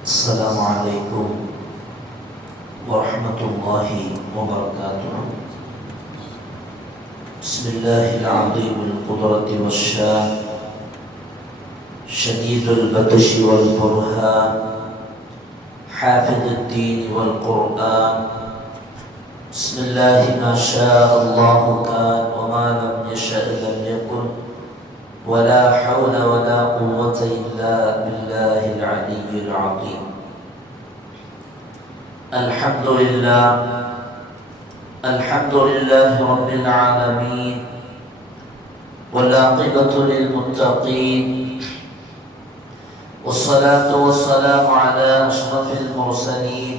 السلام عليكم ورحمة الله وبركاته. بسم الله العظيم القدرة والشان، شديد البطش والبرهان، حافظ الدين والقرآن. بسم الله ما شاء الله كان، وما لم يشأ لم يكن، ولا حول ولا قوة إلا بالله العلي العظيم. الحمد لله رب العالمين، والعاقبة للمتقين، والصلاة والسلام على أشرف المرسلين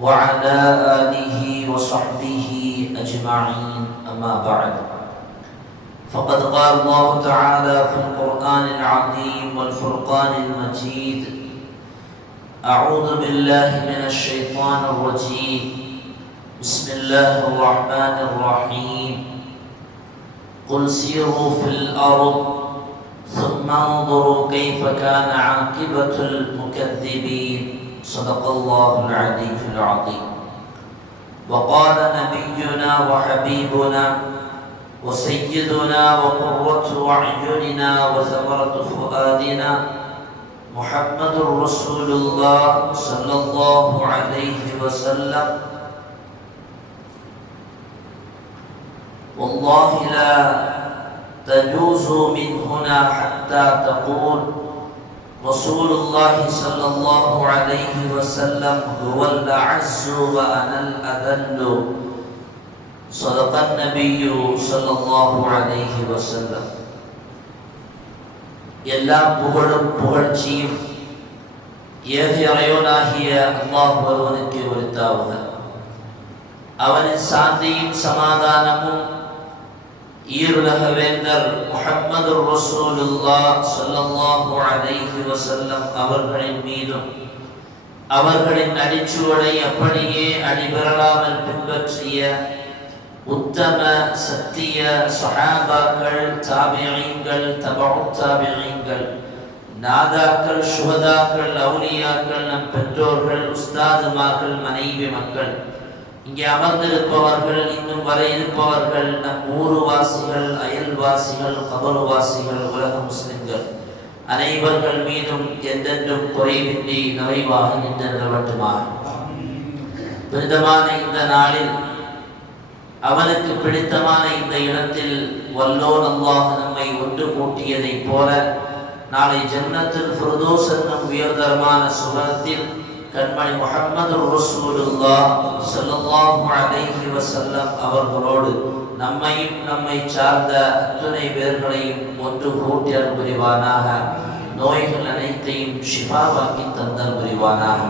وعلى آله وصحبه أجمعين. أما بعد، فقد قال الله تعالى في القرآن العظيم والفرقان المجيد: أعوذ بالله من الشيطان الرجيم، بسم الله الرحمن الرحيم. قل سيروا في الأرض ثم انظروا كيف كان عاقبة المكذبين. صدق الله العلي العظيم. وقال نبينا وحبيبنا وسيدنا وقرة أعيننا وثمرة فؤادنا محمد رسول الله صلى الله عليه وسلم: والله لا تجوز من هنا حتى تقول رسول الله صلى الله عليه وسلم هو الأعز وأنا الأذل. صدق النبي صلى الله عليه وسلم. எல்லா புகழும் புகழ்ச்சியும் ஏக இறைவனாகிய அல்லாஹ் ஒருவனுக்கு உரித்தாவுக. அவனின் சாந்தியும் சமாதானமும் ஈருலக வேந்தர் முஹம்மது ரசூலுல்லாஹ் ஸல்லல்லாஹு அலைஹி வஸல்லம் அவர்களின் மீதும், அவர்களின் அடிச்சுவடை அப்படியே அடிபெறலாமல் பின்பற்றிய உத்தம சத்திய சஹாபாக்கள், தாபிஈன்கள், தபஉத் தாபிஈன்கள், நாதாக்கள், சுஹதாக்கள், அவுலியாக்கள், நம் பெற்றோர்கள், உஸ்தாதுமார்கள், மனைவி மக்கள், இங்கே அமர்ந்திருப்பவர்கள், இன்னும் வர இருப்பவர்கள், நம் ஊருவாசிகள், அயல்வாசிகள், கபருவாசிகள், உலக முஸ்லிம்கள் அனைவர்கள் மீதும் என்றென்றும் குறைவின்றி நிறைவாக நின்று நிலவட்டுமாக. புனிதமான இந்த நாளில், அவனுக்கு பிடித்தமான இந்த இடத்தில் வல்லோன் அல்லாஹ் நம்மை ஒன்று கூட்டியதை போல, நாளை ஜன்னத்துல் ஃபிர்தௌஸ் என்னும் உயர்தரமான சுவனத்தில் கண்மணி முஹம்மது ரசூலுல்லாஹ் ஸல்லல்லாஹு அலைஹி வஸல்லம் அவர்களோடு நம்மையும் நம்மை சார்ந்த அத்துணை பேர்களையும் ஒன்று கூட்டி அருள் புரிவானாக. நோய்கள் அனைத்தையும் ஷிஃபாவாக்கி தந்தல் புரிவானாக.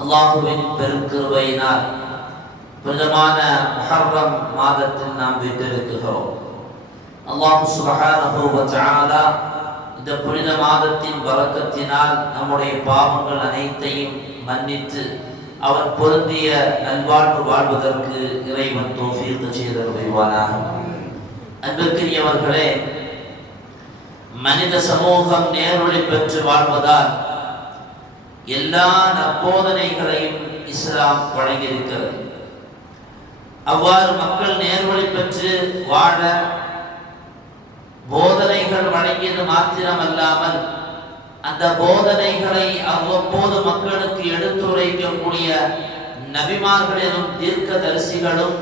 அல்லாஹுவின் பெருங்கிருபையினால் புனிதமான முஹர்ரம் மாதத்தில் நாம் வீட்டிருக்கிறோம். அல்லாஹ் சுப்ஹானஹு வ தஆலா இந்த புனித மாதத்தின் பரக்கத்தினால் நம்முடைய பாவங்கள் அனைத்தையும் மன்னித்து அவன் பொருந்திய நல்வாழ்வு வாழ்வதற்கு இறைவன் தௌஃபீக் செய்தல் புரிவானாக. அன்பிற்குரியவர்களே, மனித சமூகம் நேர்வழி பெற்று வாழ்வதால் எல்லா நற்போதனைகளையும் இஸ்லாம் வழங்கியிருக்கிறது. அவ்வாறு மக்கள் நேர்வழி பெற்று வாழ போதனைகள் வழங்கியது மாத்திரமல்லாமல், அந்த போதனைகளை அவ்வப்போது மக்களுக்கு எடுத்துரைக்கக்கூடிய நபிமார்களிலும் தீர்க்கதரிசிகளும்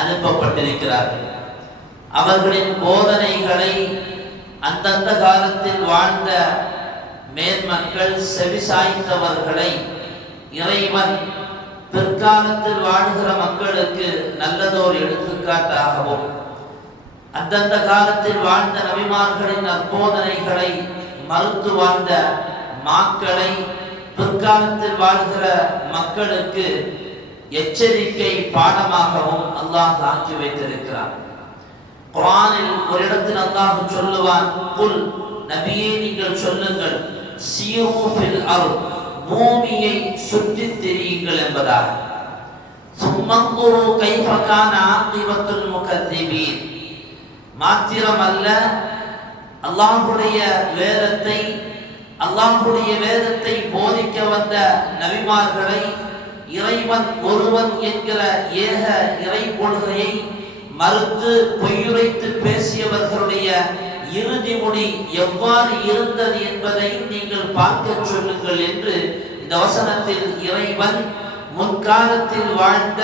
அனுப்பப்பட்டிருக்கிறார்கள். அவர்களின் போதனைகளை அந்தந்த காலத்தில் வாழ்ந்த மேன்மக்கள், செவிசாய்த்தவர்களை இறைவன் பிற்காலத்தில் வாழ்கிற மக்களுக்கு நல்லதோர் எடுத்துக்காட்டாகவும், அந்தந்த காலத்தில் வாழ்ந்த நபிமார்களின் நற்போதனைகளை மறுத்து வாழ்ந்த மாக்களை பிற்காலத்தில் வாழ்கிற மக்களுக்கு எச்சரிக்கை பாடமாகவும் அல்லாஹ் ஆக்கி வைத்திருக்கிறார். குர்ஆனில் ஒரு இடத்தில் அல்லாஹ் சொல்லுவான்: குல், நபியே நீங்கள் சொல்லுங்கள், சீரு ஃபில் அர்த், பூமியை சுற்றித் திரியுங்கள் என்பதாக. சும்மன்துரு கைஃப கான ஆகிபத்துல் முகத்திபீன், மாத்திரமல்ல, அல்லாஹ்வுடைய வேதத்தை அல்லாஹ்வுடைய வேதத்தை போதிக்க வந்த நபிமார்களை இறைவன் ஒருவன் என்கிற ஏக இறை கொள்கையை மறுத்து பொய்யுரைத்து பேசியவர்களுடைய இறுதி மொழி எவ்வாறு இருந்தது என்பதை நீங்கள் பார்க்க சொல்லுங்கள் என்று இந்த வசனத்தில் இறைவன் முன்காலத்தில் வாழ்ந்த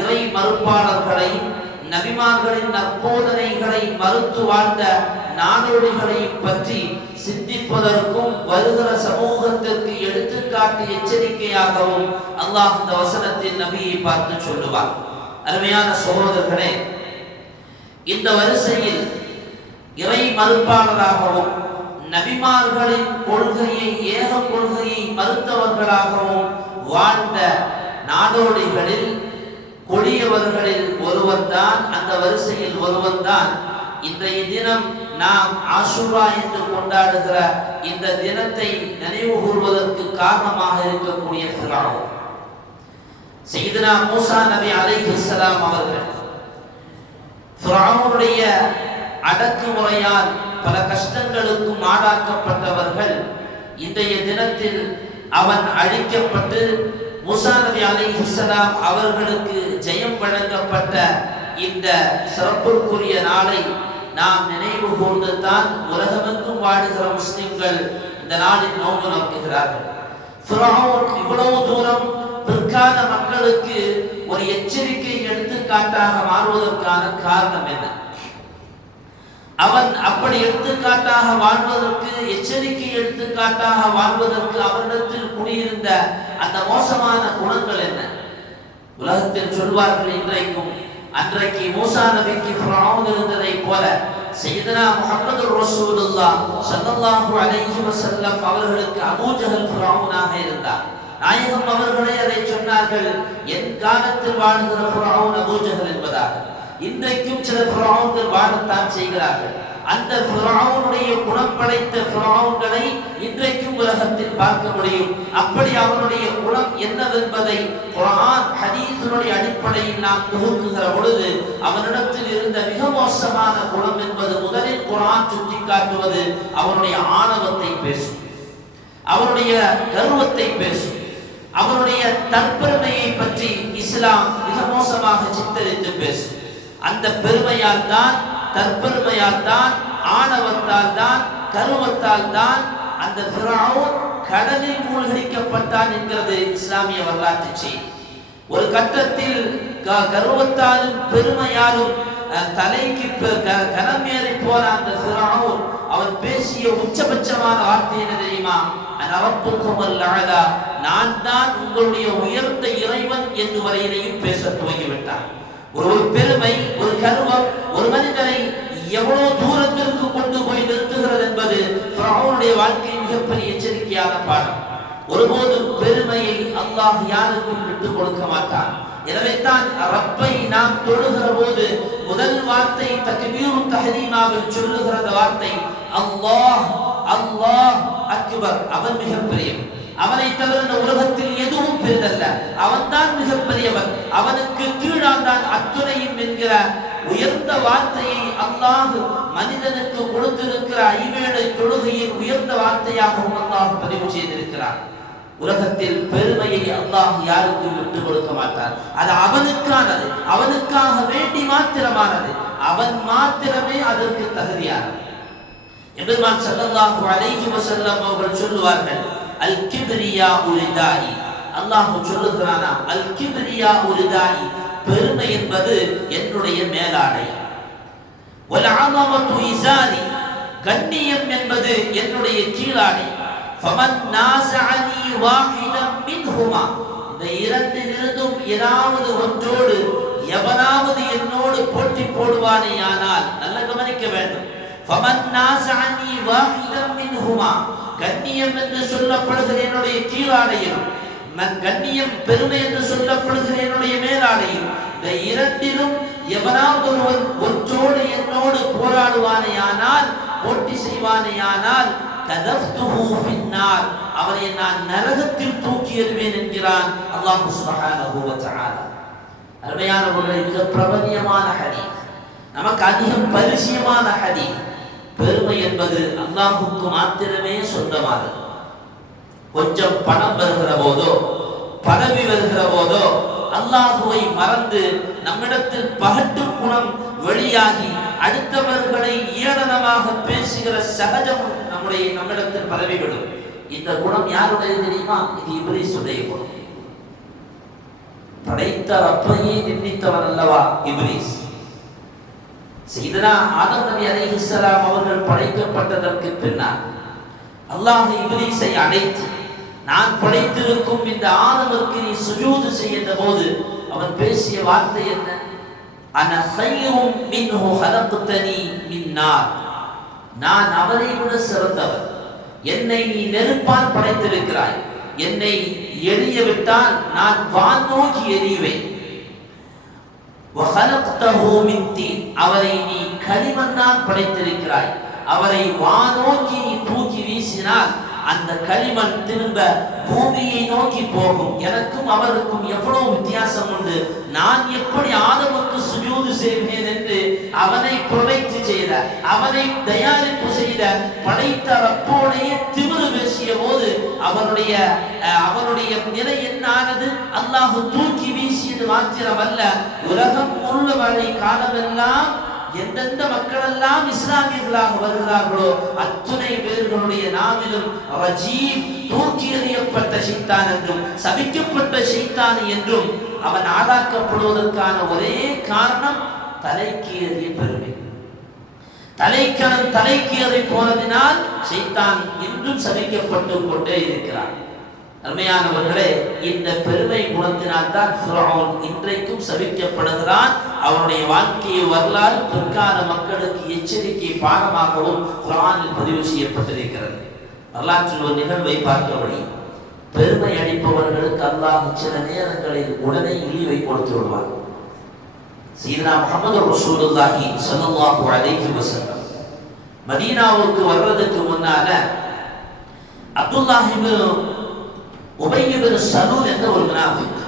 இறை மறுப்பாளர்களையும் நபிமார்களின் நற்போதனைகளை மறுத்து வாழ்ந்த நாடோடிகளை பற்றி சிந்திப்பதற்கும் வருகிற சமூகத்திற்கு எடுத்துக்காட்டு எச்சரிக்கையாகவும் அல்லாஹ் இந்த வசனத்தில் நபியை பார்த்து சொல்லுவார். அருமையான சகோதரர்களே, இந்த வரிசையில் இறை மறுப்பாளராகவும் நபிமார்களின் கொள்கையை ஏக கொள்கையை மறுத்தவர்களாகவும் வாழ்ந்த நாடோடிகளில் கொடியவர்களில் ஒருவன் தான், அந்த வரிசையில் ஒருவன் தான் இன்றைய தினம் நாம் ஆஷுரா என்று கொண்டாடுகிற இந்த தினத்தை நினைவு கூறுவதற்கு காரணமாக இருக்கக்கூடிய ஃபிரௌன். சையதுனா மூசா நபி அலைஹிஸ்ஸலாம் அவர்கள் ஃபிரௌனுடைய அடக்குமுறையால் பல கஷ்டங்களுக்கு ஆளாக்கப்பட்டவர்கள். இன்றைய தினத்தில் அவன் அழிக்கப்பட்டு மூசா நபி அலைஹிஸ்ஸலாம் அவர்களுக்கு ஜெயம் வழங்கப்பட்ட இந்த சிறப்புக்குரிய நாளை நாம் நினைவு கூர்ந்து தான் உலகமெங்கும் வாழுகிற முஸ்லிம்கள் இந்த நாளில் நோன்பு நோக்குகிறார்கள். ஃபிரௌன் இவ்வளவு தூரம் பிற்கால மக்களுக்கு ஒரு எச்சரிக்கை எடுத்துக்காட்டாக மாறுவதற்கான காரணம் என்ன? அவன் அப்படி எடுத்துக்காட்டாக வாழ்வதற்கு, எச்சரிக்கை எடுத்துக்காட்டாக வாழ்வதற்கு அவரிடத்தில் குடியிருந்த அந்த மோசமான குணங்கள் என்ன? உலகத்தில் சொல்வார்கள் இன்றைக்கும், அன்றைக்கு மூசா நபிக்கு ஃபிரௌன் இருந்ததை போல சையதுனா முஹம்மது ரசூலுல்லாஹ் ஸல்லல்லாஹு அலைஹி வஸல்லம் அவர்களுக்கு அபூ ஜஹல் ஃபிரௌனாக இருந்தார். நாயகம் அவர்களே அதை சொன்னார்கள், என் காலத்தில் வாழ்கிற ஃபிரௌன் அபூ ஜஹல் என்பதாக. இன்றைக்கும் சில ஃபிரௌன்கள் வாழத்தான் செய்கிறார்கள். அந்த ஃபிரௌனுடைய குணம் படைத்த ஃபிரௌன்களை இன்றைக்கும் உலகத்தில் பார்க்க முடியும். அப்படி அவனுடைய குணம் என்னவென்பதை குர்ஆன் ஹதீஸினுடைய அடிப்படையில் நாம் தொகுக்குகிற பொழுது அவனிடத்தில் இருந்த மிக மோசமான குணம் என்பது முதலில் குர்ஆன் சுட்டிக்காட்டுவது அவனுடைய ஆணவத்தை பேசும், அவனுடைய கர்வத்தை பேசும், அவனுடைய தற்பெருமையை பற்றி இஸ்லாம் மிக மோசமாக சித்தரித்து பேசும். அந்த பெருமையால் தான், தற்பெருமையால் தான், ஆணவத்தால் தான், கருவத்தால் தான் அந்த ஃபிரௌன் கடலில் மூழ்கடிக்கப்பட்டான் என்கிறது இஸ்லாமிய வரலாற்று செய்தி. ஒரு கட்டத்தில் கருவத்தாலும் பெருமையாலும் தலைக்கு கனமேறி போன அந்த ஃபிரௌன் அவன் பேசிய உச்சபட்சமான வார்த்தை என்ன தெரியுமா? நான் தான் உங்களுடைய உயர்ந்த இறைவன் என்று வரையிலையும் பேச துவங்கிவிட்டான். ஒரு பெருமை, ஒரு கர்வம் ஒரு மனிதனை எவ்வளவு தூரத்திற்கு கொண்டு போய் நிறுத்துகிறது என்பது ஃபிரௌனுடைய வாழ்க்கை மிகப்பெரிய எச்சரிக்கையான பாடம். ஒருபோதும் பெருமையை அல்லாஹ் யாருக்கும் விட்டுக் கொடுக்க மாட்டான். எனவே தான் ரப்பை நாம் தொழுகிற போது முதல் வார்த்தை தக்பீரு தஹ்ரீமாவில் சொல்லுகிற அந்த வார்த்தை அல்லாஹ் அல்லாஹ் அக்பர். அவன் மிகப்பெரியவன், அவனை தவிர இந்த உலகத்தில் எதுவும் பெரிதல்ல, அவன் தான் மிகப்பெரியவன், அவனுக்கு கீழான் தான் அத்துணையும் என்கிற உயர்ந்த வார்த்தையை அல்லாஹ் மனிதனுக்கு கொடுத்திருக்கிற ஐவேளை தொழுகையின் உயர்ந்த வார்த்தையாகவும் அல்லாஹ் பதிவு செய்திருக்கிறார். உலகத்தில் பெருமையை அல்லாஹ் யாருக்கும் விட்டுக் கொடுக்க மாட்டார். அது அவனுக்கானது, அவனுக்காக வேண்டி மாத்திரமானது, அவன் மாத்திரமே அதற்கு தகுதியானது. எபெருமான் ஸல்லல்லாஹு அலைஹி வஸல்லம் அவர்கள் சொல்லுவார்கள், அல் கிப்ரியா உரிதாயி. அல்லாஹ் சொல்லுகிறானா, அல் கிப்ரியா உரிதாயி, பெருமை என்பது என்னுடைய மேலாடை. வல் அஸமத்து இஸாரி, கண்ணியம் என்பது என்னுடைய கீழாடை. ஃபமன் நாஸஅனி வாஹிதன் மின்ஹுமா, இந்த இரண்டிலிருந்தும் ஏதாவது ஒன்றோடு எவனாவது என்னோடு போட்டி போடுவானேயானால், நல்ல கவனிக்க வேண்டும், ஃபமன் நாஸஅனி வாஹிதன் மின்ஹுமா, கண்ணியம் என்று சொல்லப்படுகிற என்னுடைய கீழாடையும், கண்ணியம் பெருமை என்று சொல்லப்படுகிற என்னுடைய மேலாடையும், இந்த இரண்டிலும் எவனாவது ஒருவன் ஒன்றோடு என்னோடு போராடுவானேயானால், போட்டி செய்வானேயானால், கதஃப்துஹு ஃபின்னார், அவனை நான் நரகத்தில் தூக்கி எறிவேன் என்கிறான் அல்லாஹ் சுப்ஹானஹு வ தஆலா. அருமையானவர்களே, மிக பிரபல்யமான ஹதீஸ், நமக்கு அதிகம் பரிச்சயமான ஹதீஸ். பெருமை என்பது அல்லாஹ்வுக்கு மாத்திரமே சொந்தமானது. கொஞ்சம் பணம் வருகிற போதோ பதவி வருகிற போதோ அல்லாஹுவை மறந்து நம்மிடத்தில் பகட்டு குணம் வெளியாகி அடுத்தவர்களை ஏளனமாக பேசுகிற சகஜம் நம்மிடத்தில் பரவிவிடும். இந்த குணம் யாருடைய தெரியுமா? இது இப்லீசுடைய குணம். படைத்த ரப்பையே நிந்தித்தவன் அல்லவா இப்லீஸ். சையதுனா ஆதம் நபி அலைஹிஸ்ஸலாம் அவர்கள் படைக்கப்பட்டதற்கு பின்னால் அல்லாஹ் இப்லீஸை அழைத்து, நான் படைத்திருக்கும் இந்த ஆதமுக்கு நீ சுஜூது செய்கின்ற போது அவன் பேசிய வார்த்தை என்ன? அன கைரும் மின்ஹு ஹலக்தனி மின் நார், நான் அவரை விட சிறந்தவர். என்னை நீ நெருப்பால் படைத்திருக்கிறாய், என்னை எரிய விட்டால் நான் வான் நோக்கி எரியுவேன். வஹலக்தஹு மின் தீன், அவரை நீ களிமண்ணால் படைத்திருக்கிறாய், அவரை வானோக்கி நீ தூக்கி வீசினால் அந்த களிமண் திரும்ப பூமியை நோக்கி போகும். எனக்கும் அவருக்கும் எவ்வளவு வித்தியாசம் உண்டு. நான் எப்படி ஆதமுக்கு சுஜூது செய்வேன் என்று அவனை புடைத்து செய்த, அவனை தயாரிப்பு செய்த படைத்த ரப்போடைய திமிரு பேசிய போது அவனுடைய நிலை என்ன ஆனது? அல்லாஹ் தூக்கி வீசியது மாத்திரமல்ல, உலகம் உள்ள வரை காலமெல்லாம் எந்தெந்த மக்களெல்லாம் இஸ்லாமியர்களாக வருகிறார்களோ அத்துணை பேர்களுடைய நாவிலும் ரஜீம், தூக்கி எறியப்பட்ட ஷைத்தான் என்றும் சபிக்கப்பட்ட ஷைத்தான் என்றும் அவன் ஆளாக்கப்படுவதற்கான ஒரே காரணம் தலைக்கு ஏறிய பெருமை. தலைக்கு ஏறி போனதினால் ஷைத்தான் இன்றும் சபிக்கப்பட்டு கொண்டே இருக்கிறான். அருமையானவர்களே, இந்த பெருமை குணத்தினால் தான் ஃபிரௌன் இன்றைக்கும் சபிக்கப்படுகிறான். அவனுடைய வாழ்க்கையை வரலாறு பிற்கால மக்களுக்கு எச்சரிக்கை பாடமாகவும் குர்ஆனில் பதிவு செய்யப்பட்டிருக்கிறது. வரலாற்றில் ஒரு நிகழ்வை பார்க்கபடி, பெருமை அளிப்பவர்களுக்கு அல்லாஹ் சில நேரங்களில் உடனே இழிவை கொடுத்து விடுவார். சையதுனா முஹம்மது ரசூலுல்லாஹி ஸல்லல்லாஹு அலைஹி வஸல்லம் மதீனாவுக்கு வர்றதுக்கு முன்னால அப்துல்லாஹ் இப்னு உபை இப்னு சலூல் என்ற ஒரு முனாஃபிக்,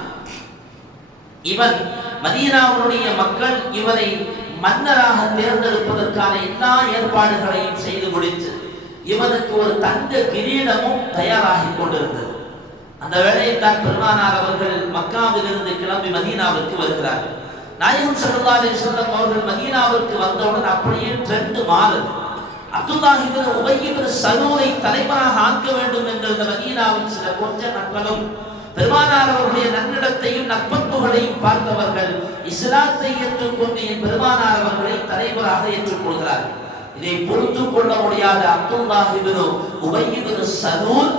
இவன் மதீனாவுடைய மக்கள் இவரை மன்னராக தேர்ந்தெடுப்பதற்கான எல்லா ஏற்பாடுகளையும் செய்து முடித்து இவனுக்கு ஒரு தங்க கிரீடமும் தயாராகி கொண்டிருந்தது. அந்த வேளையில் தான் பெருமானார் அவர்கள் மக்காவிலிருந்து கிளம்பி மதீனாவிற்கு வருகிறார்கள். நாயகம் ஸல்லல்லாஹு அலைஹி வஸல்லம் அவர்கள் மதீனாவிற்கு வந்தவுடன் அப்படியே ட்ரெண்ட் மாறுது. அப்துல்லாஹ் இப்னு உபை இப்னு சலூலை தலைவராக ஆக்க வேண்டும் என்ற இந்த மதீனாவின் சில கொஞ்ச நட்புகளும் பெருமானார் அவர்களுடைய நன்னிடத்தையும் நற்பண்புகளையும் பார்த்தவர்கள் இஸ்லாத்தை ஏற்றுக்கொண்டு பெருமானார் அவர்களை தலைவராக ஏற்றுக்கொள்கிறார்கள். இதை பொறுத்து கொள்ள முடியாத அப்துல்லாஹ் இப்னு உபை இப்னு சலூல்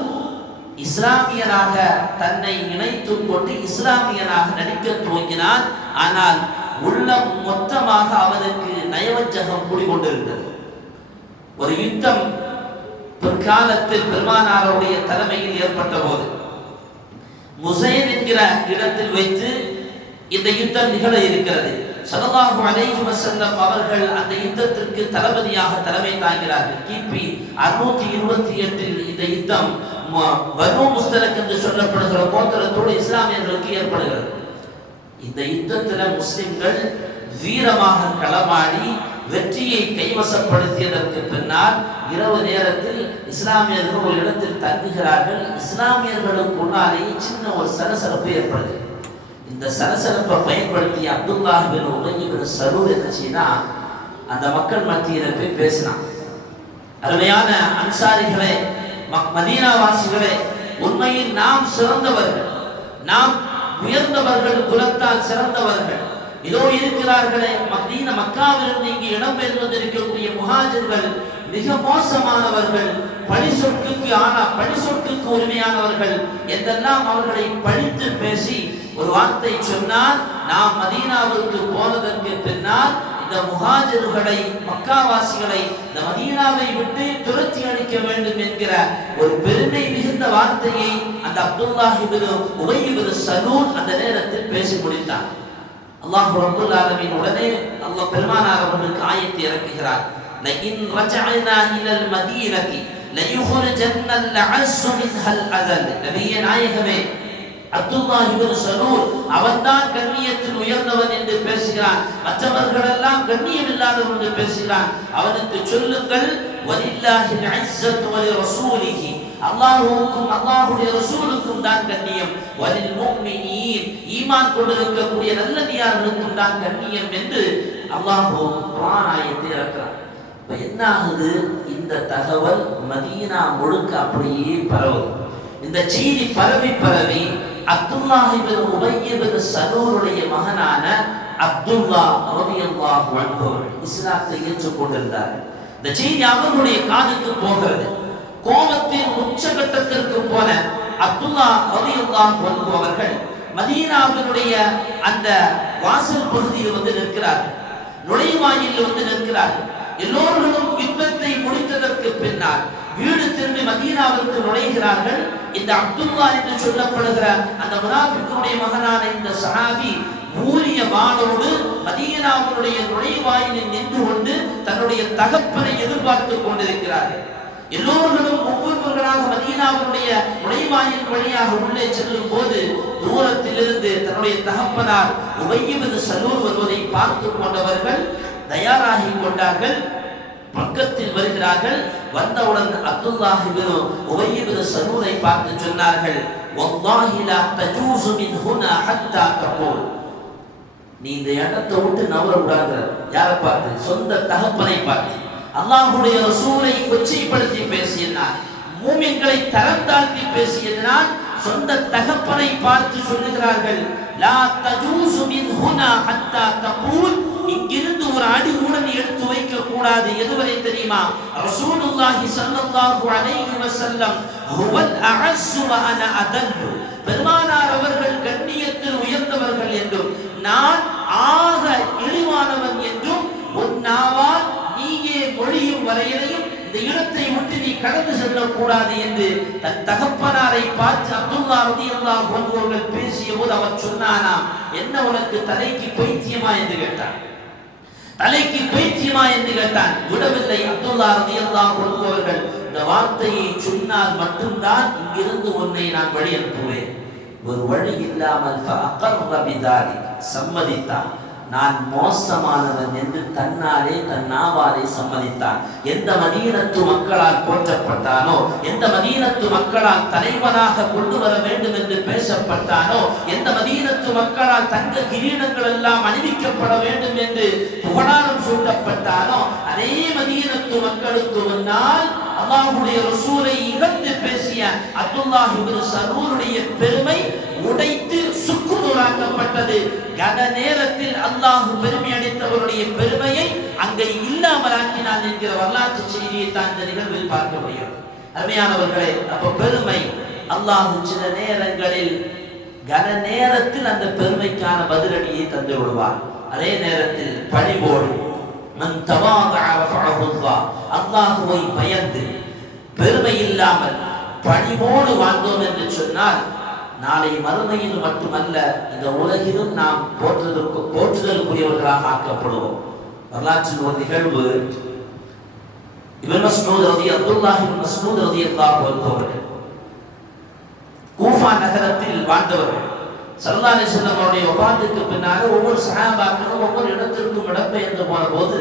இஸ்லாமியனாக தன்னை இணைத்துக் கொண்டு இஸ்லாமியனாக நடிக்க துவங்கினான். ஆனால் உள்ளம் மொத்தமாக அவனுக்கு நயவஞ்சகம் குடிகொண்டிருந்தது. ஒரு யுத்தம் பிற்காலத்தில் பெருமானாருடைய தலைமையில் ஏற்பட்ட போது முஸைன் என்கிற இடத்தில் வைத்து இந்த யுத்தம் நிகழ இருக்கிறது. ஸல்லல்லாஹு அலைஹி வஸல்லம் அவர்கள் அந்த யுத்தத்திற்கு தளபதியாக தலைமை தாங்கிறார்கள். கிபி 628 இந்த யுத்தம் பனு முஸ்தலக் என்று சொல்லப்படுகிற கோத்திரத்தோடு இஸ்லாமியர்களுக்கு ஏற்படுகிறது. இந்த யுத்தத்தில் முஸ்லிம்கள் வீரமாக களமாடி வெற்றியை கைவசப்படுத்தியதற்கு பின்னால் இரவு நேரத்தில் இஸ்லாமியர்கள் ஒரு இடத்தில் தங்குகிறார்கள். இஸ்லாமியர்களுக்கு முன்னாலேயே சின்ன ஒரு சலசலப்பு ஏற்படுது. இந்த சலசலப்பை பயன்படுத்தி அப்துல்லாஹ் இப்னு உபை இப்னு சலூல் என்ன செய்தா, அந்த மக்கள் மத்தியில் போய் பேசினான். அருமையான அன்சாரிகளே, மதீனாவாசிகளே, உண்மையில் நாம் சிறந்தவர்கள், நாம் உயர்ந்தவர்கள், குலத்தால் சிறந்தவர்கள். இதோ இருக்கிறார்களே மக்காவிலிருந்து இங்கு இடம்பெயர்ந்திருக்கக்கூடிய முஹாஜிர்கள் மிக மோசமானவர்கள், பழிசொற்குக்கு உரிமையானவர்கள் என்றெல்லாம் அவர்களை பழித்து பேசி ஒரு வார்த்தை சொன்னால், நாம் மதீனாவுக்கு போனதற்கு பின்னால் இந்த முஹாஜிர்களை, மக்காவாசிகளை இந்த மதீனாவை விட்டு துரத்தி அளிக்க வேண்டும் என்கிற ஒரு பெருமை மிகுந்த வார்த்தையை அந்த அப்துல்லாஹ் இப்னு உபை இப்னு சலூல் அந்த நேரத்தில் பேசி முடித்தான். அல்லாஹ் ரப்பல் ஆலமீன் உடனே அல்லாஹ் பெருமானார் அவர்களுக்கு ஆயத்தை இறக்குகிறார். லஇன் ரஜஅனா இலல் மதீனதி லயுஹ்ரிஜன்ன அல்-அஸ்ஸு மின்ஹல் அஸல். நபியே நாயகமே, அப்துல்லாஹ் இப்னு சலூல் அவன்தான் கண்ணியத்தில் உயர்ந்தவன் என்று பேசுகிறான், மற்றவர்கள் எல்லாம் கண்ணியம் இல்லாதவன் என்று பேசுகிறான். அவனுக்கு சொல்லுங்கள், வலில்லாஹில் இஸ்ஸத்து வலிரசூலிஹி, அல்லாஹ்வுக்கும் அல்லாஹ்வுடைய ரசூலுக்கும் தான் கண்ணியம், வலில் முஃமினீன், ஈமான் கொண்டிருக்கக்கூடிய நல்லடியார்களுக்கும் தான் கண்ணியம் என்று அல்லாஹ் குர்ஆன் ஆயத்தை இறக்குறான். இப்ப என்ன ஆகுது? இந்த தகவல் மதீனா முழுக்க அப்படியே பரவுது. இந்த செய்தி பரவி பரவி அப்துல்லாஹ் இப்னு உபய் இப்னு சலூலுடைய மகனான அப்துல்லா ரலியல்லாஹு அன்ஹு இஸ்லாத்தை ஏற்றுக்கொண்டிருந்தார். இந்த செய்தி அவர்களுடைய காதுக்கு போகிறது. கோபத்தின் உச்சகட்டத்திற்கு போன அப்துல்லா ரலியல்லாஹு அன்ஹு அவர்கள் மதீனாவினுடைய அந்த வாசல் பகுதியில் வந்து நிற்கிறார்கள், நுழைவாயிலில் வந்து நிற்கிறார்கள். எல்லோர்களும் யுத்தத்தை முடித்ததற்கு பின்னால் வீடு திரும்பி மதீனாவிற்கு நுழைகிறார்கள். இந்த அப்துல்லா என்று சொல்லப்படுகிற அந்த முனாஃபிக்குடைய மகனான இந்த சஹாபி ஊரிய வாளோடு மதீனாவுடைய நுழைவாயிலில் நின்று கொண்டு தன்னுடைய தகப்பனை எதிர்பார்த்து கொண்டிருக்கிறார்கள். எல்லோர்களும் ஒவ்வொருவர்களாக மதீனாவுடைய நுழைவாயில் வழியாக உள்ளே செல்லும் போது தூரத்திலிருந்து தன்னுடைய தகப்பனார் உபய் இப்னு சலூல் வருவதை பார்த்து கொண்டவர்கள் தயாராகி கொண்டார்கள். பக்கத்தில் வருகிறார்கள். வந்தவுடன் அப்துல்லாஹ் இப்னு உபய் இப்னு சலூலை பார்த்து சொன்னார்கள், வல்லாஹி லா தஜூஸு மின் ஹுனா ஹத்தா தகூல், நீ இந்த இடத்தை விட்டு நவர விடாத. யாரை பார்த்து? சொந்த தகப்பனை பார்த்து. அல்லாஹ்வுடைய ரசூலை கொச்சைப்படுத்தி பேசியதனால், மூமின்களை தரம் தாழ்த்தி பேசியதனால் சொந்த தகப்பனை பார்த்து சொல்லுகிறார்கள், லா தஜூஸு மின் ஹுனா ஹத்தா தகூல், இங்கிருந்து ஒரு அடி கூட நீ எடுத்து வைக்க கூடாது. எதுவரை தெரியுமா? ரசூலுல்லாஹி ஸல்லல்லாஹு அலைஹி வஸல்லம் ஹுவல் அஅஸ்ஸு வ அன அதல்லு, பெருமானார் அவர்கள் கண்ணியத்தில் உயர்ந்தவர்கள் என்றும் நான் ஆக இழிவானவன் என்றும் உன்னாவால் நீயே மொழியும் வரையிலையும் இந்த இடத்தை விட்டு நீ கடந்து செல்லக்கூடாது என்று தன் தகப்பனாரை பார்த்து அப்துல்லா ரலியல்லாஹு அன்ஹு அவர்கள் பேசிய போது அவர் சொன்னானாம், என்ன உனக்கு தலைக்கு பைத்தியமா என்று கேட்டான். தலைக்கு பைத்தியமா என்று கேட்டான். விடவில்லை. அப்துல்லா ரலியல்லாஹு அன்ஹு அவர்கள் இந்த வார்த்தையை சொன்னால் மட்டும்தான் இங்கிருந்து உன்னை நான் வழி அனுப்புவேன். ஒரு வழி இல்லாமல் சம்மதித்தான். நான் மோசமானவன் என்று தன்னாலே தன் நாவாலே சம்மதித்தான். எந்த மதீனத்து மக்களால் போற்றப்பட்டானோ, எந்த மதீனத்து மக்களால் தலைவனாக கொண்டு வர வேண்டும் என்று பேசப்பட்டானோ, எந்த மதீனத்து மக்களால் தங்க கிரீடங்கள் எல்லாம் அணிவிக்கப்பட வேண்டும் என்று புகழாரம் சூட்டப்பட்டானோ, அதே மதீனத்து மக்களுக்கு முன்னால் அல்லாஹ்வுடைய ரசூலை இகழ்ந்து பேசிய அப்துல்லாஹ் இப்னு சலூலுடைய பெருமை உடைத்து சுக்குநூறாக்கப்பட்டது. கன நேரத்தில் அல்லாஹ் பெருமை அளித்தவருடைய பெருமையை அங்கே இல்லாமலாக்கினான் என்கிற வரலாற்று செய்தியை தான் இந்த நிகழ்வில் பார்க்க முடியும். அருமையானவர்களே, அப்ப பெருமை அல்லாஹ் சில நேரங்களில் கன நேரத்தில் அந்த பெருமைக்கான பதிலடியை தந்து விடுவார். அதே நேரத்தில் பணிவோடு மன் தவாதஅ ரஃபஅஹு அல்லாஹ், அல்லாஹ்வை பயந்து பெருமை இல்லாமல் பணிவோடு வாழ்ந்தோம் என்று சொன்னால் நாளை மறுமையில் மட்டுமல்ல இந்த உலகிலும் நாம் போற்றுதலுக்குரியவர்களாக ஆக்கப்படுவோம். வரலாற்றில் ஒரு நிகழ்வு, இப்னு மஸ்ஊத் அப்துல்லாஹ் இப்னு மஸ்ஊத் ரலியல்லாஹு அன்ஹு அவர்கள் கூஃபா நகரத்தில் வாழ்ந்தவர்கள். ஸல்லல்லாஹு அலைஹி வஸல்லம் அவருடைய வஃபாத்துக்கு பின்னால ஒவ்வொரு சஹாபாக்களும் ஒவ்வொரு இடத்திற்கும் இடம்பெயர்ந்து போன போது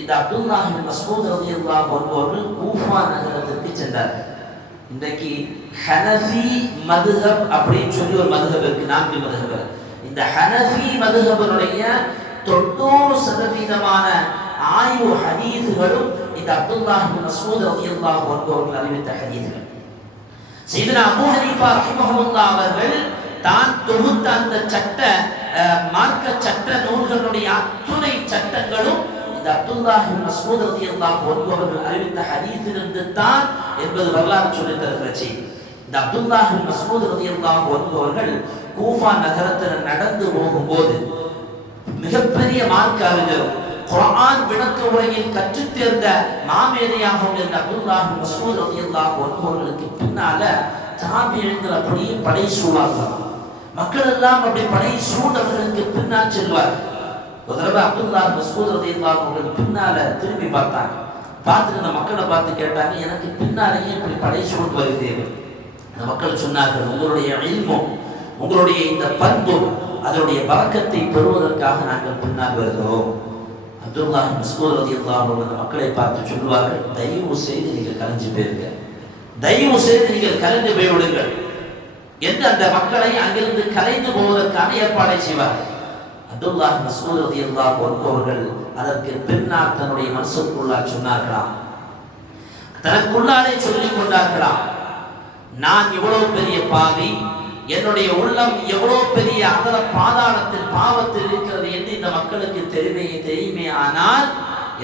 இந்த அப்துல்லாஹ் இப்னு மஸ்ஊத் ரலியல்லாஹு அன்ஹு அவர்கள் கூஃபா நகரத்திற்கு சென்றார்கள். இன்றைக்கு ஹனஃபி மதுஹப் அப்படின்னு சொல்லி ஒரு மதுஹப் இருக்கு, 4 மதுஹப். இந்த ஹனஃபி மதுஹபினுடைய 90% ஆய்வு ஹதீஸ்களும் இந்த அப்துல்லாஹ் இப்னு மஸ்ஊத் ரலியல்லாஹு அன்ஹு அவர்கள் அறிவித்த ஹதீஸ்கள். சையதுனா அபூ ஹனீஃபா ரஹிமஹுல்லாஹ் அவர்கள் தான் தொகுத்த அந்த மார்க்க சட்ட நூல்களுடைய அத்துணை சட்டங்களும் இந்த அப்துல்லாஹ் இப்னு மஸ்ஊத் ரலியல்லாஹு அன்ஹு அவர்கள் அறிவித்த ஹதீஸிலிருந்து தான் என்பது வரலாறு சொல்லித் தருகிற செய்தி. இந்த அப்துல்லாஹ் இப்னு மஸ்ஊத் ரலியல்லாஹு அன்ஹு அவர்கள் கூஃபா நகரத்தில் நடந்து போகும்போது மிகப்பெரிய மார்க்க அறிஞர், குர்ஆன் விளக்க உரையில் கற்றுத் தேர்ந்த மாமேதையாக இருந்த அப்துல்லாஹ் இப்னு மஸ்ஊத் ரலியல்லாஹு அன்ஹு அவர்களுக்கு பின்னால தாபிஈன்கள் அப்படியே படை சூழாங்க. மக்கள் எல்லாம் அப்படி படை சூழல்களுக்கு பின்னால் செல்வார். ஒரு தடவை அப்துல்லாஹ் இப்னு மஸ்ஊத் ரலியல்லாஹு அன்ஹு பின்னால திரும்பி பார்த்தாங்க. பார்த்துட்டு அந்த மக்களை பார்த்து கேட்டாங்க, எனக்கு பின்னாலேயே இப்படி படை சூழ் வருகிறீர்கள். அந்த மக்கள் சொன்னார்கள், உங்களுடைய இல்மும் உங்களுடைய இந்த பண்பும் அதனுடைய பரக்கத்தை பெறுவதற்காக நாங்கள் பின்னால் வருகிறோம். அப்துல்லாஹ் இப்னு மஸ்ஊத் ரலியல்லாஹு அன்ஹு அந்த மக்களை பார்த்து சொல்வார்கள், தயவு செய்து நீங்கள் கலைஞ்சு போயிருங்க, தயவு செய்து நீங்கள் கலைந்து போய்விடுங்கள் என்று அந்த மக்களை அங்கிருந்து கலைந்து போவதற்கான ஏற்பாடை செய்வார்கள். அப்துல்லாஹ் இப்னு மஸ்ஊத் ரலியல்லாஹு அன்ஹு அவர்கள் அதற்கு பின்னால் தன்னுடைய மனசுக்குள்ளால் சொன்னார்களாம், தனக்குள்ளாலே சொல்லிக் கொண்டார்களாம், நான் இவ்வளவு பெரிய பாவி, என்னுடைய உள்ளம் எவ்வளவு பெரிய அதல பாதாளத்தில் பாவத்தில் இருக்கிறது என்று இந்த மக்களுக்கு தெரியுமே. ஆனால்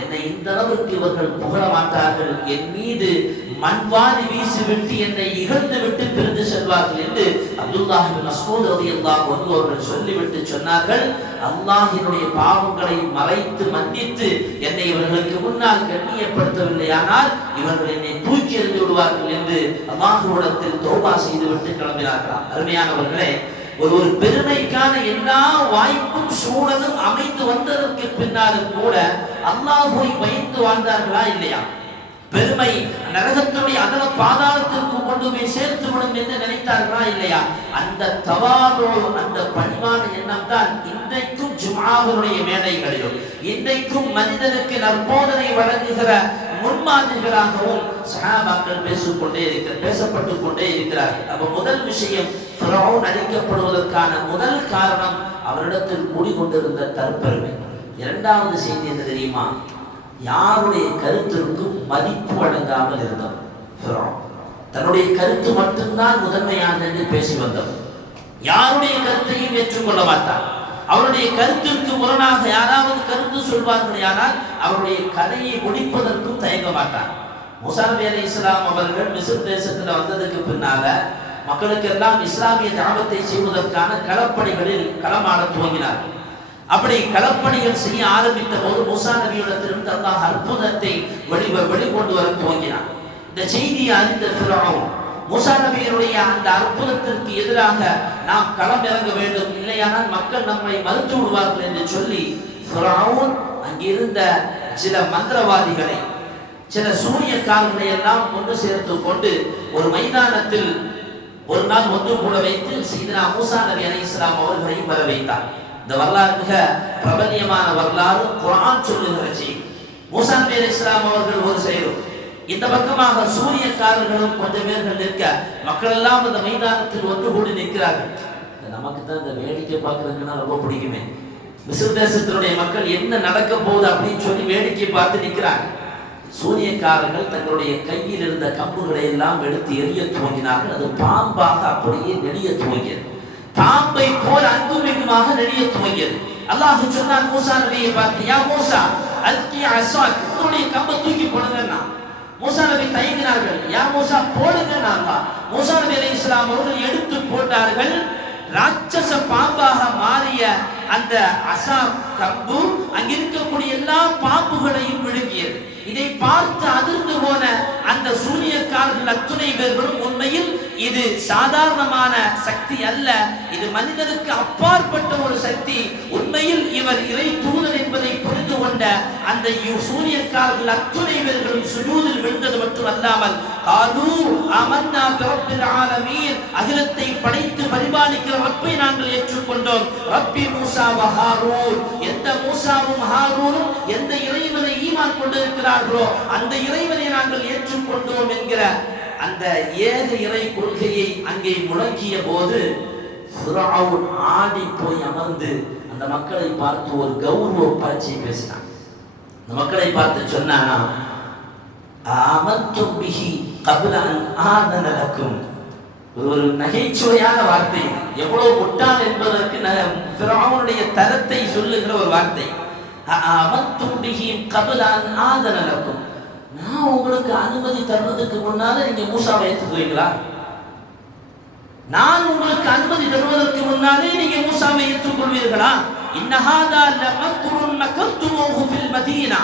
என்னை இந்த அளவுக்கு இவர்கள் புகழ மாட்டார்கள், என் மீது மண்வாரி வீசிவிட்டு என்னை இகழ்ந்து விட்டு பிரிந்து செல்வார்கள் என்று அப்துல்லாஹ் இப்னு மஸ்ஊத் ரலியல்லாஹு அன்ஹு அவர்கள் சொல்லிவிட்டு சொன்னார்கள், அல்லாஹ்வினுடைய பாவங்களை மறைத்து மன்னித்து என்னை இவர்களுக்கு முன்னால் கண்ணியப்படுத்தவில்லை, ஆனால் இவர்கள் என்னை தூக்கி எறிந்து விடுவார்கள் என்று அல்லாஹ்விடத்தில் தௌபா செய்துவிட்டு கிளம்பினார்களாம். அருமையானவர்களே, ஒரு பெருமைக்கான எல்லா வாய்ப்பும் சூழலும் அமைந்து வந்ததற்கு பின்னாலும் கூட அல்லாஹ்வை பயந்து வாழ்ந்தார்களா இல்லையா? பெருமை நரகத்துடைய அதல பாதாளத்திற்கு கொண்டு போய் சேர்த்து விடும் என்று நினைத்தார்களா இல்லையா? அந்த தவாது, அந்த பணிவான எண்ணம் தான் இன்றைக்கும் ஜும்ஆவுடைய மேடைகளிலும் இன்றைக்கும் மனிதனுக்கு நற்போதனை வழங்குகிற முன்மாதிரிகளாகவும் சஹாபாக்கள் பேசப்பட்டுக் கொண்டே இருக்கிறார்கள். அப்ப முதல் விஷயம், ஃபிரௌன் அழிக்கப்படுவதற்கான முதல் காரணம் அவரிடத்தில் கூடிக்கொண்டிருந்த தற்பெருமை. இரண்டாவது செய்தி என்ன தெரியுமா? யாருடைய கருத்திற்கும் மதிப்பு வழங்காமல் இருந்தவர் ஃபிரௌன். தன்னுடைய கருத்து மட்டும்தான் முதன்மையானது என்று பேசி வந்தவர். யாருடைய கருத்தையும் ஏற்றுக்கொள்ள மாட்டார். அவருடைய கருத்திற்கு முரணாக யாராவது கருத்து சொல்வார்கள், ஆனால் அவருடைய கதையை முடிப்பதற்கும் தயங்க மாட்டார். மூசா நபி அலைஹிஸ்ஸலாம் அவர்கள் மிஸ்ர் தேசத்தில் வந்ததுக்கு பின்னால மக்களுக்கெல்லாம் இஸ்லாமிய தாவத்தை செய்வதற்கான களப்பணிகளில் களமாட துவங்கினார்கள். அப்படி களப்பணிகள் செய்ய ஆரம்பித்த போது மூசா நபியிடத்திலிருந்து அல்லாஹ் அற்புதத்தை வெளிக்கொண்டு வர துவங்கினார். இந்த செய்தியை அறிந்த ஃபிரௌன் மூசா நபியினுடைய அந்த அற்புதத்திற்கு எதிராக நாம் களம் இறங்க வேண்டும், இல்லையானால் மக்கள் நம்மை மறுத்து விடுவார்கள் என்று சொல்லி ஃபிரௌன் அங்கிருந்த சில மந்திரவாதிகளை, சில சூனியக்காரர்களை எல்லாம் ஒன்று சேர்த்து கொண்டு ஒரு மைதானத்தில் ஒரு நாள் ஒன்று கூட வைத்து சையதுனா மூசா நபி அலைஹிஸ்ஸலாம் அவர்களை வர வைத்தார். இந்த வரலாறு மிக பிரபல்யமான வரலாறு, குர்ஆன் சொல்லுகிற செய்தி. மூசா நபி அலைஹிஸ்ஸலாம் அவர்கள் ஒரு சைடும், இந்த பக்கமாக சூரியக்காரர்களும் கொஞ்சம் பேர்கள் நிற்க, மக்கள் எல்லாம் இந்த மைதானத்தில் ஒன்று கூடி நிற்கிறார்கள். நமக்கு தான் இந்த வேடிக்கை பார்க்கறதுன்னா ரொம்ப பிடிக்குமே. மிஸ்ர் தேசத்தினுடைய மக்கள் என்ன நடக்க போகுது அப்படின்னு சொல்லி வேடிக்கை பார்த்து நிற்கிறாங்க. சூரியக்காரர்கள் தங்களுடைய கையில் இருந்த கம்புகளை எல்லாம் எடுத்து எரிய துவங்கினார்கள். அது பாம்பாக அப்படியே நெளிய துவங்கியது. பாம்பை போல் அன்புமிகுமாக நெளிய துவங்கியது. அல்லாஹ் சொன்னான் மூசா நபியை பார்த்து, யா மூசா அல்கி அஸாக், உங்களுடைய கம்பை தூக்கி போடுங்கன்னா. மூசா நபி தயங்கினார்கள். யா மூசா போடுங்கன்னா. மூசா நபி அலைஹிஸ்ஸலாம் அவர்கள் எடுத்து போட்டார்கள். ராட்சச பாம்பாக மாறிய அந்த அசா கம்பு அங்கிருக்கக்கூடிய எல்லா பாம்புகளையும் விழுங்கியது. இதை பார்த்து அதிர்ந்து போன அந்த சூனியக்காரர்கள் அத்துணை பேர்களும் உண்மையில் இது சாதாரணமான சக்தி அல்ல, இது மனிதனுக்கு அப்பாற்பட்ட ஒரு சக்தி, உண்மையில் இவர் இறை தூதர் என்பதை புரிந்து கொண்ட அந்த சூனியக்காரர்கள் அத்துணை பேர்களும் சுஜூதில் விழுந்தது மட்டுமல்லாமல் காலூ ஆமன்னா பிரப்பில் ஆலமீன், அகிலத்தை படைத்து பரிபாலிக்கிற ரப்பை நாங்கள் ஏற்றுக்கொண்டோம். ரப்பி மூசா வ ஹாரூன், எந்த மூசாவும் ஹாரூனும் எந்த இறைவனை ஈமான் கொண்டிருக்கிறார்களோ அந்த இறைவனை நாங்கள் ஏற்றுக்கொண்டோம் என்கிற அந்த ஏக இறை கொள்கையை அங்கே முழங்கிய போது ஃபிரௌன் ஆடி போய் அமர்ந்து அந்த மக்களை பார்த்து ஒரு கௌரவ பரீட்சை பேசினான். அந்த மக்களை பார்த்து சொன்னானா, ஆமன்து பிஹி கப்ல அன் ஆதன லக்கும். ஒரு நகைச்சுவையான வார்த்தை, எவ்வளவு முட்டாள் என்பதற்கு ஃபிரௌனுடைய தரத்தை சொல்லுகிற ஒரு வார்த்தை. ஆமன்து பிஹி கப்ல அன் ஆதன லக்கும், நான் உங்களுக்கு அனுமதி தருவதற்கு முன்னால நீங்க மூசாவை ஏற்றுக்குவீங்களா? நான் உங்களுக்கு அனுமதி தருவதற்கு முன்னாலே நீங்க மூசாவை ஏற்றுக்கொள்வீர்களா? இன்னஹாதா லமக்ருன் மக்கத்துமூஹு ஃபில் மதீனா,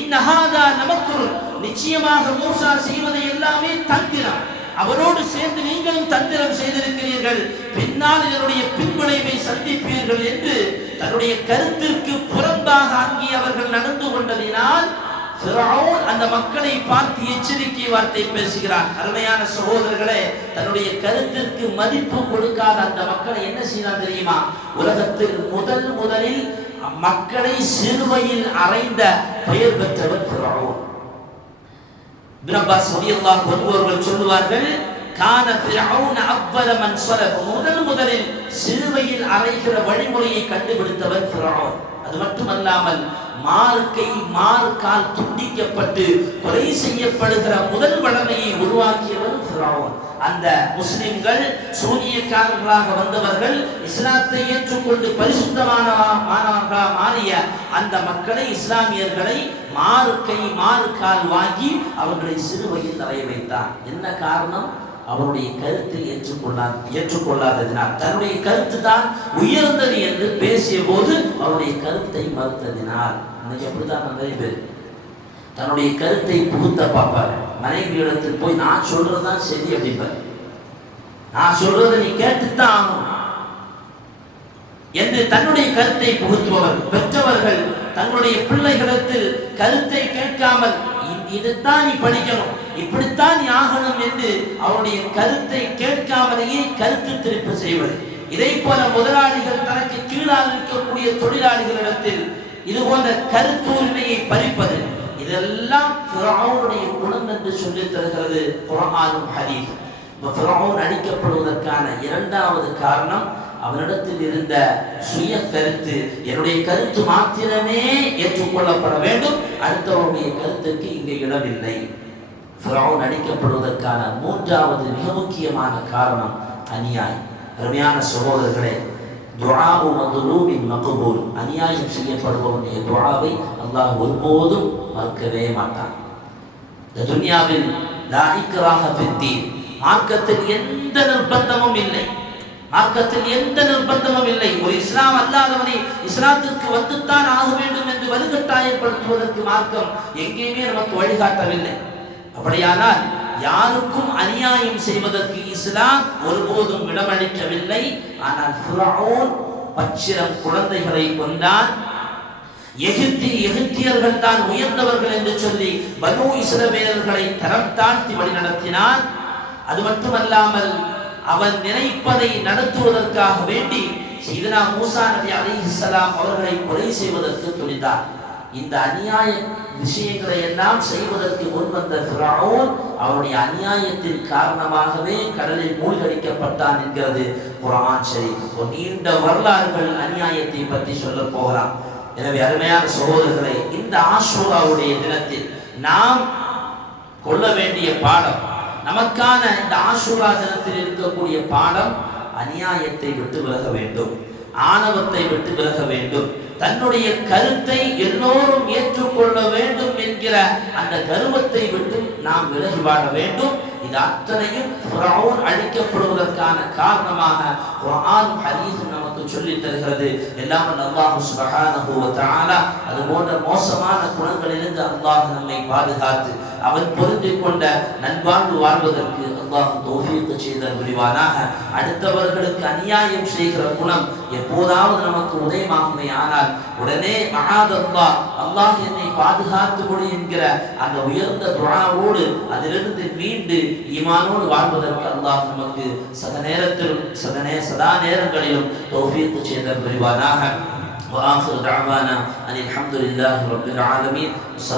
இன்னஹாதா லமக்ருன், நிச்சயமாக மூசா செய்வதை எல்லாமே தந்திரம், அவரோடு சேர்ந்து நீங்களும் தந்திரம் செய்திருக்கிறீர்கள், பின்னால் இதனுடைய பின்விளைவை சந்திப்பீர்கள் என்று தன்னுடைய கருத்திற்கு புறம்பாக அங்கே அவர்கள் நடந்து கொண்டதினால் ஃபிரௌன் அந்த மக்களை பார்த்து எச்சரிக்கை வார்த்தை பேசுகிறான். அருமையான சகோதரர்களே, தன்னுடைய கருத்திற்கு மதிப்பு கொடுக்காத அந்த மக்களை என்ன செய்யலாம் தெரியுமா? உலகத்தில் முதலில் மக்களை சிலுவையில் அறைந்த பெயர் பெற்றவர் ஃபிரௌன். இப்னு அப்பாஸ் ரலியல்லாஹு அன்ஹு அவர்கள் சொல்லுவார்கள், கான ஃபிரௌன் அவ்வல மன் ஸலப, முதலில் சிலுவையில் அறைகிற வழிமுறையை கண்டுபிடித்தவர் ஃபிரௌன். அது மட்டுமல்லாமல் மார்க்கால் துண்டிக்கப்பட்டு கொலை செய்யப்படுகிற முதல் வழமையை உருவாக்கியவர் ஃபிரௌன். அந்த முஸ்லிம்கள் சூனியக்காரர்களாக வந்தவர்கள் இஸ்லாத்தை ஏற்றுக்கொண்டு பரிசுத்தமானவர்களாக மாறிய அந்த மக்களை, இஸ்லாமியர்களை மார்க்கால் வாங்கி அவர்களை சிலுவையில் அறைய வைத்தார். என்ன காரணம்? அவருடைய கருத்தை ஏற்றுக்கொள்ளாததினால், தன்னுடைய கருத்து தான் உயர்ந்தது என்று பேசிய போது அவருடைய கருத்தை மறுத்ததினால். இன்னைக்கு அப்படித்தான் நிறைய பேர் தன்னுடைய கருத்தை புகுத்த பார்ப்பார். மனைவியிடத்தில் போய் நான் சொல்றதுதான் சரி அப்படிப்பார், நான் சொல்றதை நீ கேட்டுத்தான் ஆகணும் என்று தன்னுடைய கருத்தை புகுத்துபவர். பெற்றவர்கள் தங்களுடைய பிள்ளைகளிடத்தில் கருத்தை கேட்காமல் இதுதான் நீ படிக்கணும், இப்படித்தான் நீ ஆகணும் என்று அவருடைய கருத்தை கேட்காமலேயே கருத்து திருப்பு செய்வது. இதை போல முதலாளிகள் தனக்கு கீழாக இருக்கக்கூடிய தொழிலாளிகளிடத்தில் இது போன்ற கருத்துரிமையை பறிப்பது, இதெல்லாம் ஃபிரௌனுடைய குணம் என்று சொல்லி தருகிறது குர்ஆனும் ஹதீஸும். ஃபிரௌன் அழிக்கப்படுவதற்கான இரண்டாவது காரணம் அவனிடத்தில் இருந்த சுய கருத்து. என்னுடைய கருத்து மாத்திரமே ஏற்றுக்கொள்ளப்பட வேண்டும், அடுத்தவருடைய கருத்துக்கு இங்கே இடமில்லை. ஃபிரௌன் அழிக்கப்படுவதற்கான மூன்றாவது மிக முக்கியமான காரணம் அநியாயம். அருமையான சகோதரர்களே, துஆஉ மத்லூபின் மக்பூல், அநியாயம் செய்யப்படுபவனுடைய துஆவை அல்லாஹ் ஒருபோதும் மறுக்கவே மாட்டான். இந்த துன்யாவில் லா இக்ராஹ ஃபித்தீன், மார்க்கத்தில் எந்த நிர்பந்தமும் இல்லை, மார்க்கத்தில் எந்த நிர்பந்தமும் இல்லை. ஒரு இஸ்லாம் அல்லாதவனை இஸ்லாத்திற்கு வந்துத்தான் ஆக வேண்டும் என்று வலுக்கட்டாயப்படுத்துவதற்கு மார்க்கம் எங்கேயுமே நமக்கு வழிகாட்டவில்லை. அப்படியானால் யாருக்கும் அநியாயம் செய்வதற்கு இஸ்லாம் ஒருபோதும் இடமளிக்கவில்லை. ஆனால் ஃபிரௌன் பச்சிலம் குழந்தைகளை கொண்டான். எகிப்தியர்கள் தான் உயர்ந்தவர்கள் என்று சொல்லி பனூ இஸ்ரவேலர்களை தரம் தாழ்த்தி வழிநடத்தினான். அது மட்டுமல்லாமல் அவன் நினைப்பதை நடத்துவதற்காக வேண்டி சையதுனா மூசா நபி அலைஹிஸ்ஸலாம் அவர்களை கொலை செய்வதற்கு துணிந்தார். இந்த அநியாய விஷயங்களை எல்லாம் செய்வதற்கு முன்வந்த ஃபிரௌன் அவருடைய அநியாயத்தின் காரணமாகவே கடலில் மூழ்கடிக்கப்பட்டான் என்கிறது குர்ஆன் ஷரீஃப். நீண்ட வரலாறுகள் அநியாயத்தை பற்றி சொல்ல போகிறான். எனவே அருமையான சகோதரர்களை, இந்த ஆஷூராவுடைய தினத்தில் நாம் கொள்ள வேண்டிய பாடம், நமக்கான இந்த ஆஷூரா தினத்தில் இருக்கக்கூடிய பாடம், அநியாயத்தை விட்டு விலக வேண்டும், ஆணவத்தை விட்டு விலக வேண்டும், தன்னுடைய கருத்தை எல்லோரும் ஏற்றுக்கொள்ள வேண்டும் என்கிற அந்த கர்வத்தை விட்டு நாம் விலகி வாழ வேண்டும். இது அத்தனையும் ஃபிரௌன் அழிக்கப்படுவதற்கான காரணமாக குர்ஆன் ஹதீஸும் நமக்கு சொல்லி தருகிறது. எல்லாம் அல்லாஹ் சுப்ஹானஹு வ தஆலா அது போன்ற மோசமான குணங்களிலிருந்து அல்லாஹ் நம்மை பாதுகாத்து அவன் பொருந்திக் கொண்ட நல்வாழ்வு வாழ்வதற்கு அல்லாஹ் தௌஃபீக் செய்தல் புரிவானாக. அடுத்தவர்களுக்கு அநியாயம் செய்கிற குணம் எப்போதாவது நமக்கு உதயமாகுமே ஆனால் உடனே மஆதல்லாஹ், அல்லாஹ் என்னை பாதுகாத்து கொடு என்கிற அந்த உயர்ந்த துஆவோடு அதிலிருந்து மீண்டு ஈமானோடு வாழ்வதற்கு அல்லாஹ் நமக்கு சதா நேரங்களிலும் தௌஃபீக் செய்தல் புரிவானாக. وآخر دعوانا أن الحمد لله رب العالمين.